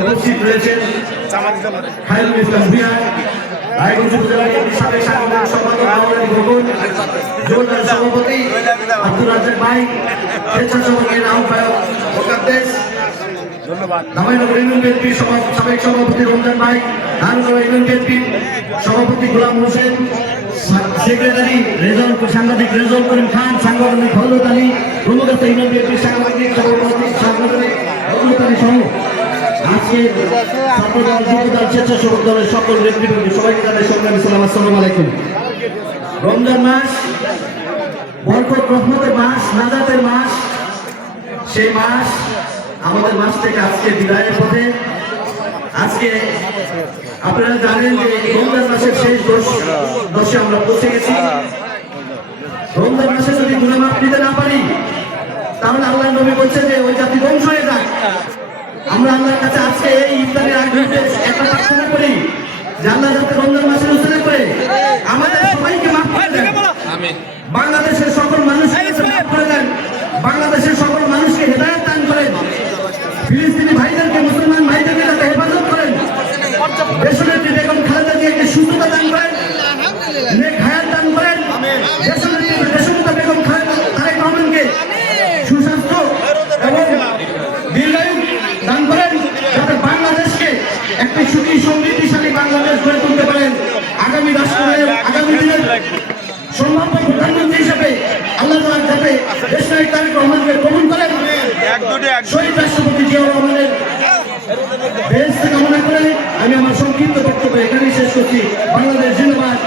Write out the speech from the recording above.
উপস্থিত রয়েছেন খায়রুল ইসলাম বিহার রায়গঞ্জ উপজেলা সাবেক সাংগঠনিক সম্পাদক সভাপতি আব্দুল রাজ্জাক ভাই, স্বেচ্ছাসেবকের আহ্বায়ক মোকাদ্দেস, নামাইনগর ইউনিয়ন বিএনপির সাবেক সভাপতি রমজান ভাই, নারায়ণগঞ্জ ইউনিয়ন বিএনপির সভাপতি গোলাম হোসেন, সেক্রেটারি সাংবাদিক রেজাউল করিম খান, সাংগঠনিক হজরত আলী, রুমগাছা ইউনিয়ন বিএনপির সাংবাদিক সভাপতি সাংগঠনিক হজরত আলী সহ আজকে ছাত্রদল, যুবদল, স্বেচ্ছাসেবক দলের সকল নেতৃবৃন্দ সবাইকে জানাই সংগ্রামী সালাম, আসসালামু আলাইকুম। রমজান মাস বরকত রহমতের মাস, নাজাতের মাস, সেই মাস আমাদের মাস থেকে আজকে বিদায়ের পথে। আজকে আপনারা জানেন যে রমজান মাসের শেষ দশে আমরা পৌঁছে গেছি। রমজান মাসে যদি গুনাহ মাফ দিতে না পারি তাহলে আল্লাহ নবী বলছে যে ওই জাতি ধ্বংস হয়ে যায়। আমরা আল্লাহর কাছে আজকে এই ইফতারের আগে একটা প্রার্থনা করি যে আল্লাহ যাতে রমজান মাসের উসিলা করে আমাদের সবাইকে মাফ করে দেন, বাংলাদেশের সকল মানুষকে মাফ করে দেন, বাংলাদেশের সকল মানুষকে হেদায়েত দান করেন, ফিলিস্তিনি ভাইদেরকে, মুসলমান ভাইদেরকে যাতে হেফাজত করেন, দেশনেত্রী বেগম খালেদা জিয়াকে সুস্থতা দান করেন, নেক হায়াত দান করেন, দেশনেত্রী বেগম খালেদা তারেক রহমানকে সুস্বাস্থ্য এবং দীর্ঘায়ু দান করেন, যাতে বাংলাদেশকে একটি সুখী সমৃদ্ধিশালী বাংলাদেশ গড়ে তুলতে পারেন। আগামী রাষ্ট্রনায়ক, আগামী দিনের সম্ভাব্য প্রধানমন্ত্রী হিসেবে আল্লাহ তাআলা যাতে দেশনায়ক তারেক রহমানকে কবুল করেন, শহীদ রাষ্ট্রপতি জিয়াউর রহমানের বেহেশত কামনা করে আমি আমার সংক্ষিপ্ত বক্তব্য এখানেই শেষ করছি। বাংলাদেশ জিন্দাবাদ।